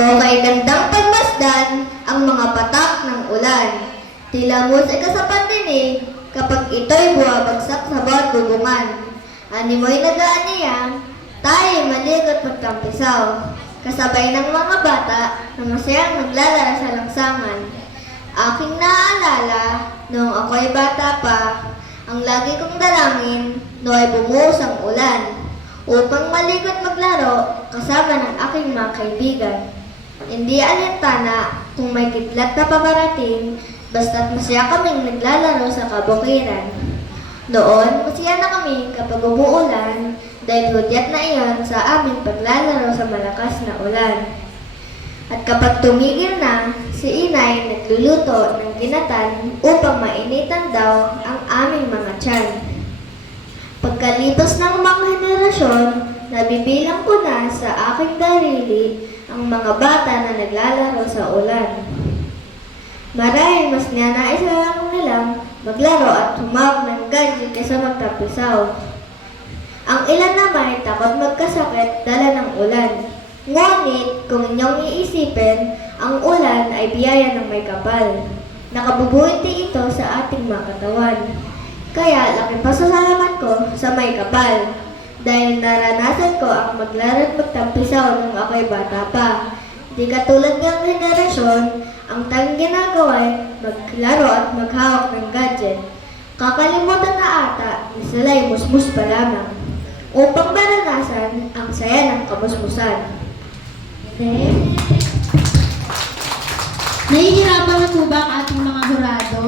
kay gandang pagmasdan ang mga patak ng ulan. Tila musika sa pandinig kapag ito'y buwabagsak sa bawat bubungan. Animoy nag-aaniya, tayo'y maligot magtampisaw. Kasabay ng mga bata na masayang naglalaro sa langsangan. Aking naaalala, noong ako'y bata pa, ang lagi kong dalangin, no'y bumuhos ang ulan, upang maligot maglaro kasama ng aking mga kaibigan. Hindi alintana kung may kidlat na paparating, basta't masaya kaming naglalaro sa kabukiran. Noon, masaya na kami kapag umuulan dahil hudyat na iyon sa aming paglalaro sa malakas na ulan. At kapag tumigil na, si inay nagluluto ng ginatan upang mainitan daw ang aming mga tiyan. Pagkalipas ng mga henerasyon, nabibilang ko na sa aking darili ang mga bata na naglalaro sa ulan. Marahil mas nanais na lang nilang maglaro at tumawag ng gadget kaysa magtapisaw. Ang ilan naman ay takot magkasakit dala ng ulan. Ngunit kung inyong iisipin, ang ulan ay biyaya ng may kapal. Nakabubuti ito sa ating mga katawan. Kaya laking pasasalamat ko sa may kapal. Dahil naranasan ko ang maglaro at magtampisaw nung ako'y bata pa. Di katulad ng henerasyon, ang tanging ginagawa ay maglaro at maghawak ng gadget. Kakalimutan na ata na sila'y musmus pa lamang upang maranasan ang saya ng kamusmusan. Nahihirapan na po ba ang ating mga hurado?